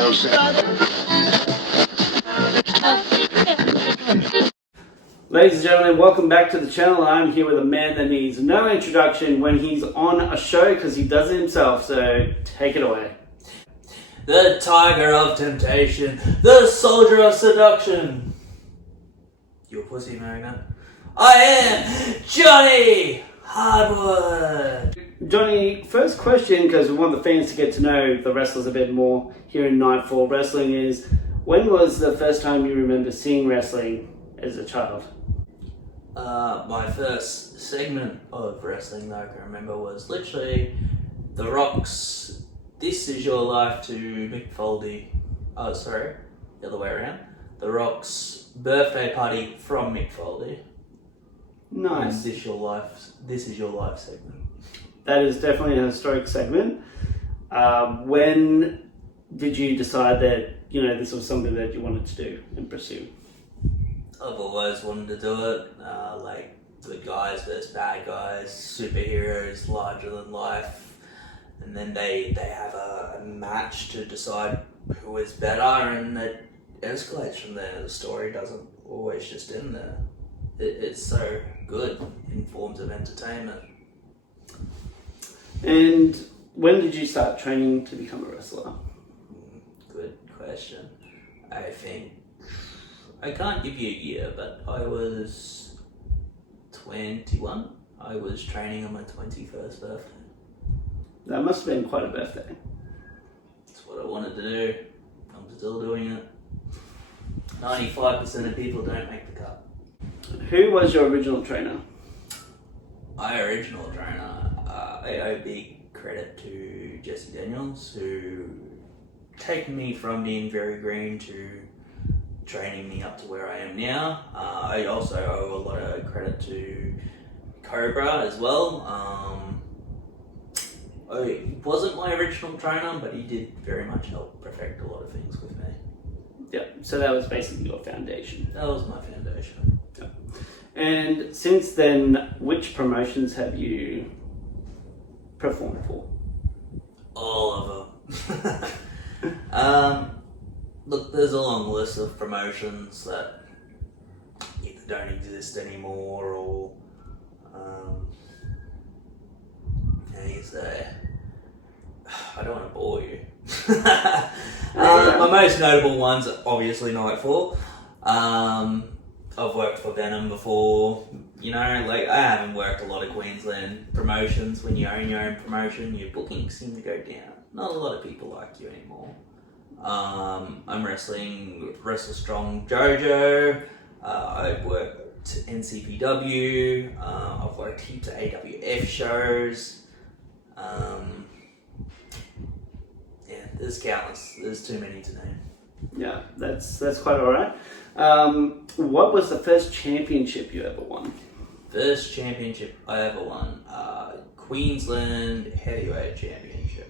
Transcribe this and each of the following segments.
Ladies and gentlemen, welcome back to the channel. I'm here with a man that needs no introduction when he's on a show because he does it himself, so take it away. The tiger of temptation, the soldier of seduction. You a pussy, Marion? I am Johnny Hardwood. Johnny, first question, because we want the fans to get to know the wrestlers a bit more here in Nightfall Wrestling, is when was the first time you remember seeing wrestling as a child? My first segment of wrestling that I can remember was literally The Rock's This Is Your Life to Mick Foley. Oh, sorry, the other way around. The Rock's birthday party from Mick Foley. Nice. And This Is Your Life segment. That is definitely a historic segment. When did you decide that, this was something that you wanted to do and pursue? I've always wanted to do it, like good guys versus bad guys, superheroes, larger than life, and then they have a match to decide who is better, and it escalates from there. The story doesn't always just end there. It's so good in forms of entertainment. And when did you start training to become a wrestler? Good question. I can't give you a year, but I was 21. I was training on my 21st birthday. That must have been quite a birthday. That's what I wanted to do. I'm still doing it. 95% of people don't make the cut. Who was your original trainer? My original trainer, I owe big credit to Jesse Daniels, who taken me from being very green to training me up to where I am now. I also owe a lot of credit to Cobra as well. He wasn't my original trainer, but he did very much help perfect a lot of things with me. Yeah, so that was basically your foundation. That was my foundation. Yeah. And since then, which promotions have you performed for? All of them. Look, there's a long list of promotions that either don't exist anymore or, I don't want to bore you. My most notable ones are obviously Nightfall. I've worked for Venom before. I haven't worked a lot of Queensland promotions. When you own your own promotion, your bookings seem to go down. Not a lot of people like you anymore. I'm wrestling Wrestle Strong Jojo. I've worked NCPW. I've worked heaps of AWF shows. There's countless. There's too many to name. Yeah, that's quite alright. What was the first championship you ever won? First championship I ever won, Queensland Heavyweight Championship.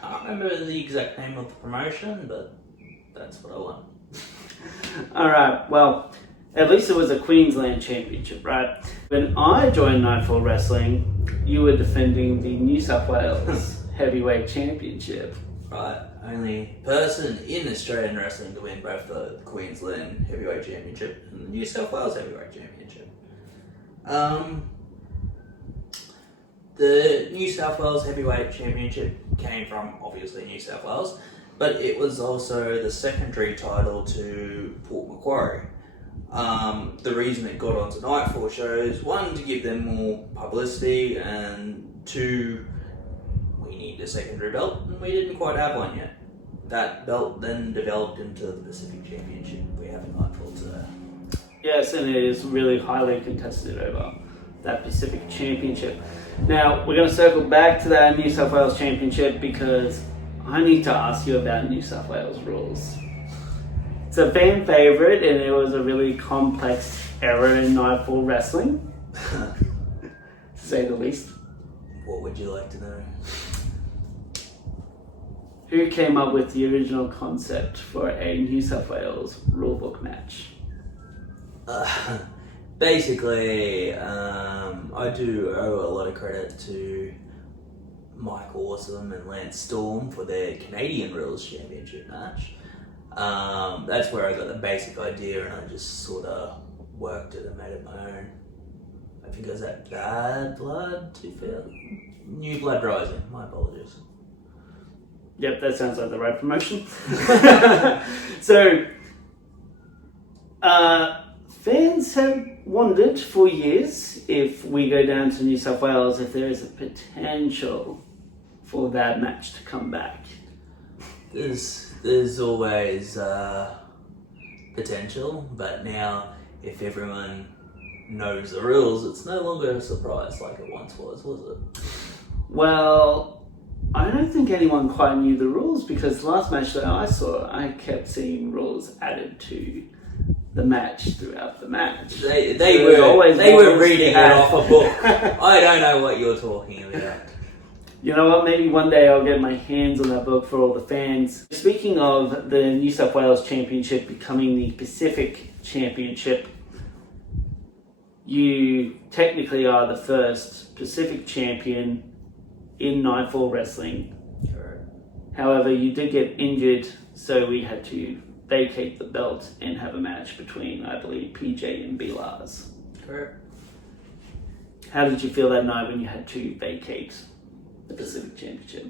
Can't remember the exact name of the promotion, but that's what I won. Alright, well, at least it was a Queensland Championship, right? When I joined Nightfall Wrestling, you were defending the New South Wales Heavyweight Championship. Right, only person in Australian wrestling to win both the Queensland Heavyweight Championship and the New South Wales Heavyweight Championship. The New South Wales Heavyweight Championship came from, obviously, New South Wales, but it was also the secondary title to Port Macquarie. The reason it got onto Nightfall shows, one, to give them more publicity, and two, we need a secondary belt, and we didn't quite have one yet. That belt then developed into the Pacific Championship we have in Nightfall today. Yes, and it is really highly contested over that Pacific Championship. Now, we're going to circle back to that New South Wales Championship because I need to ask you about New South Wales rules. It's a fan favourite and it was a really complex era in Nightfall Wrestling, to say the least. What would you like to know? Who came up with the original concept for a New South Wales rulebook match? Basically, I do owe a lot of credit to Mike Awesome and Lance Storm for their Canadian Rules Championship match. That's where I got the basic idea, and I just sort of worked it and made it my own. I think it was at Bad Blood 2000. New Blood Rising, my apologies. Yep, that sounds like the right promotion. So, fans have wondered for years if we go down to New South Wales, if there is a potential for that match to come back. There's always potential, but now if everyone knows the rules, it's no longer a surprise like it once was it? Well, I don't think anyone quite knew the rules, because the last match that I saw, I kept seeing rules added to the match throughout the match. They were reading it off a book. I don't know what you're talking about. You know what, maybe one day I'll get my hands on that book for all the fans. Speaking of the New South Wales Championship becoming the Pacific Championship, you technically are the first Pacific champion in Nightfall Wrestling. Correct. However, you did get injured, so we had to vacate the belt and have a match between, I believe, PJ and B-Lars. Correct. How did you feel that night when you had to vacate the Pacific Championship?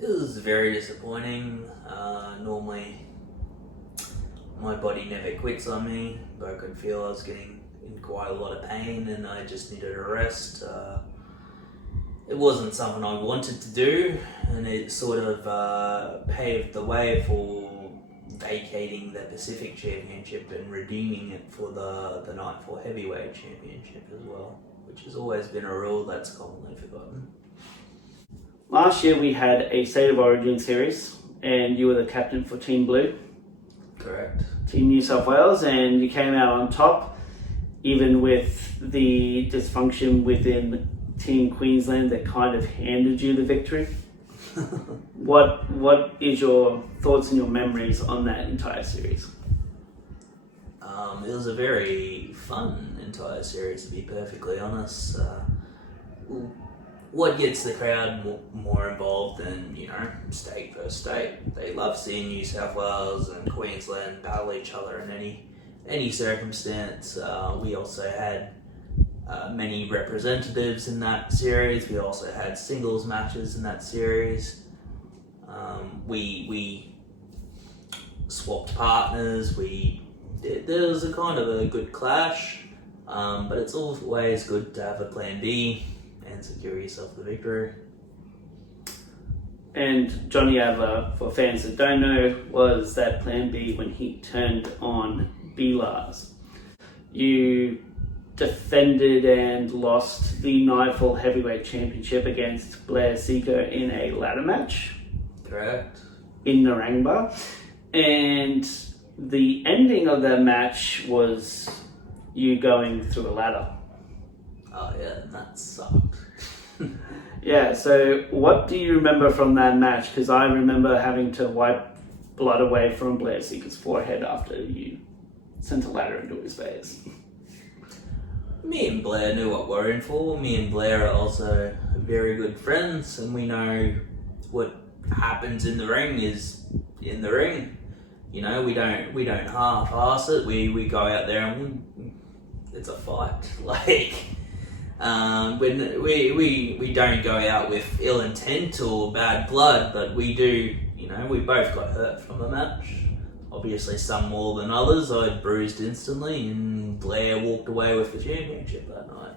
It was very disappointing. Normally, my body never quits on me, but I could feel I was getting in quite a lot of pain and I just needed a rest. It wasn't something I wanted to do, and it sort of paved the way for vacating the Pacific Championship and redeeming it for the Nightfall Heavyweight Championship as well, which has always been a rule that's commonly forgotten. Last year we had a State of Origin series, and you were the captain for Team Blue. Correct. Team New South Wales, and you came out on top, even with the dysfunction within Team Queensland that kind of handed you the victory. What is your thoughts and your memories on that entire series? It was a very fun entire series, to be perfectly honest. What gets the crowd more involved than, state versus state? They love seeing New South Wales and Queensland battle each other in any circumstance. We also had many representatives in that series. We also had singles matches in that series. We swapped partners. There was a kind of a good clash, but it's always good to have a plan B and secure yourself the victory. And Johnny Adler, for fans that don't know, was that plan B when he turned on B-Lars. You defended and lost the Nightfall Heavyweight Championship against Blair in a ladder match. Correct. In Narangba. And the ending of that match was you going through a ladder. Oh yeah, that sucked. Yeah, so what do you remember from that match? Because I remember having to wipe blood away from Blair Seeker's forehead after you sent a ladder into his face. Me and Blair knew what we're in for. Me and Blair are also very good friends, and we know what happens in the ring is in the ring. We don't half-ass it. We go out there and it's a fight. When we don't go out with ill intent or bad blood, but we do. We both got hurt from the match. Obviously, some more than others. I bruised instantly, and Blair walked away with the championship that night.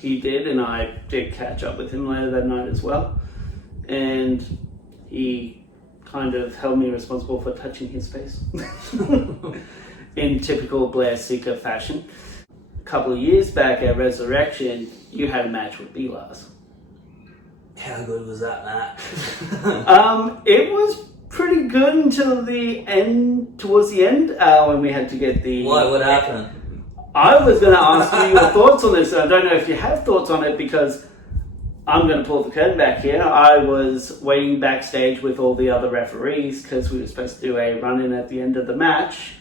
He did, and I did catch up with him later that night as well. And he kind of held me responsible for touching his face in typical Blair Seeker fashion. A couple of years back at Resurrection, you had a match with B-Lars. How good was that match? It was pretty good until the end, towards the end, when we had to get the... What happened? I was going to ask you your thoughts on this, and I don't know if you have thoughts on it, because I'm going to pull the curtain back here. I was waiting backstage with all the other referees, because we were supposed to do a run-in at the end of the match,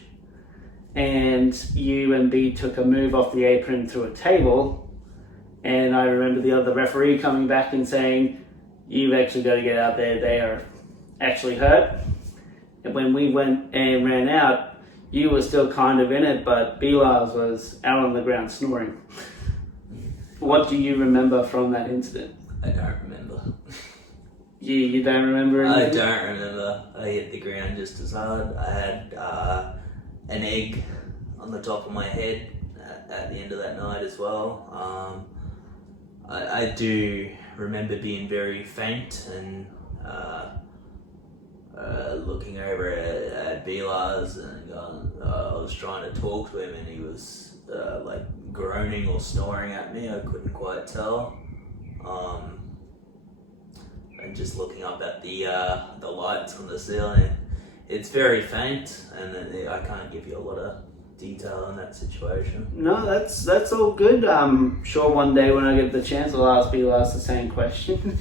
and you and B took a move off the apron through a table, and I remember the other referee coming back and saying, you've actually got to get out there. They are actually hurt. And when we went and ran out, you were still kind of in it, but Blair was out on the ground snoring. What do you remember from that incident? I don't remember. You don't remember anything? I don't remember. I hit the ground just as hard. I had an egg on the top of my head at the end of that night as well. I do remember being very faint and looking over at Blair's and going, I was trying to talk to him and he was like groaning or snoring at me. I couldn't quite tell. And just looking up at the lights on the ceiling, it's very faint, and I can't give you a lot of detail in that situation. No, that's all good. Sure, one day when I get the chance, I'll ask Blair the same question.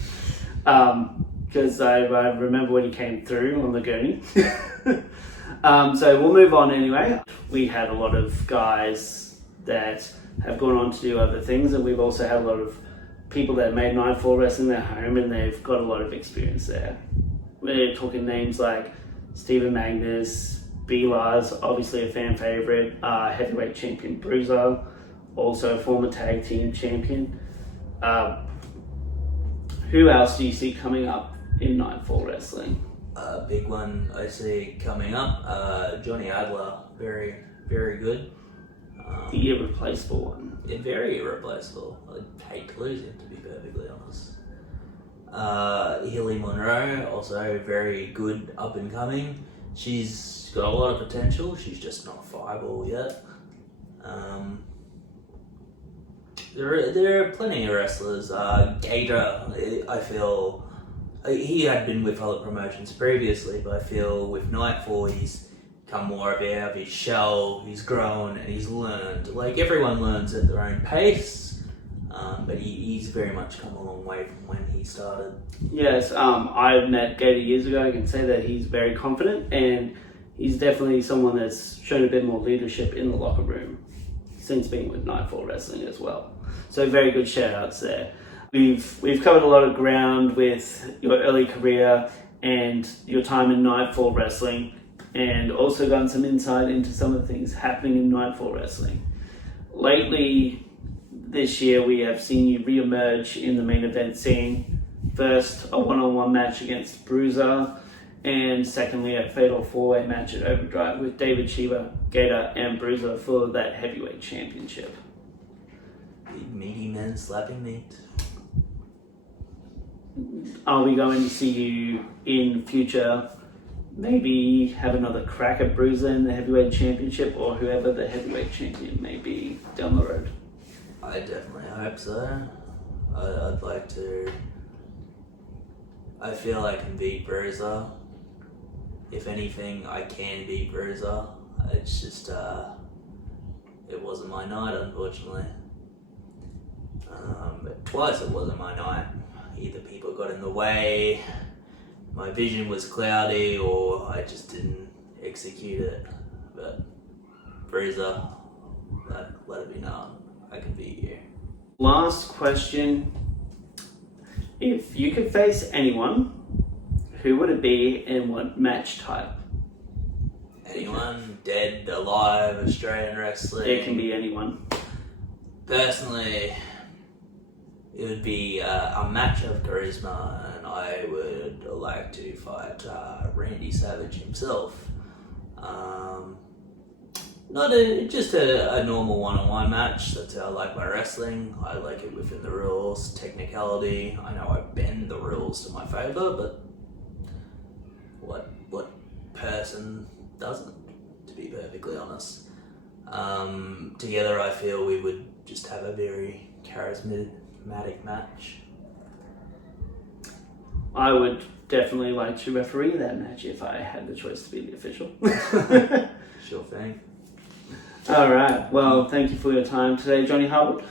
Because I remember when he came through on the gurney. So we'll move on anyway. We had a lot of guys that have gone on to do other things, and we've also had a lot of people that made Nightfall Wrestling their home, and they've got a lot of experience there. We're talking names like Stephen Magnus, Blair's obviously a fan favorite, heavyweight champion Bruiser, also a former tag team champion. Who else do you see coming up in Nightfall Wrestling? Big one I see coming up, Johnny Hardwood, very, very good. The irreplaceable one. Very irreplaceable. I'd hate to lose him, to be perfectly honest. Hilly Monroe, also very good, up and coming. She's got a lot of potential. She's just not fireball yet. There are plenty of wrestlers. Gator, I feel he had been with other promotions previously, but I feel with Nightfall he's come more out of his shell, he's grown and he's learned. Like, everyone learns at their own pace, but he's very much come a long way from when he started. Yes, I met Gator years ago. I can say that he's very confident, and he's definitely someone that's shown a bit more leadership in the locker room since being with Nightfall Wrestling as well. So very good shout outs there. We've covered a lot of ground with your early career and your time in Nightfall Wrestling, and also gotten some insight into some of the things happening in Nightfall Wrestling. Lately, this year, we have seen you re-emerge in the main event scene. First, a one-on-one match against Bruiser, and secondly, a fatal four-way match at Overdrive with David Sheba, Gator, and Bruiser for that heavyweight championship. Big meaty men slapping meat. Are we going to see you in future maybe have another crack at Bruiser in the heavyweight championship, or whoever the heavyweight champion may be down the road? I definitely hope so. I'd like to. I feel I can beat Bruiser. If anything, I can beat Bruiser. It's just, it wasn't my night, unfortunately. But twice it wasn't my night. Either people got in the way, my vision was cloudy, or I just didn't execute it. But Bruiser, let it be known, I can beat you. Last question. If you could face anyone, who would it be and what match type? Anyone, dead, alive, Australian wrestling. It can be anyone. Personally, it would be a match of charisma, and I would like to fight Randy Savage himself. Just a normal one-on-one match. That's how I like my wrestling. I like it within the rules, technicality. I know I bend the rules to my favour, but what person doesn't, to be perfectly honest? Together I feel we would just have a very charismatic match. I would definitely like to referee that match if I had the choice to be the official. Sure thing. Alright, well, thank you for your time today, Johnny Hardwood.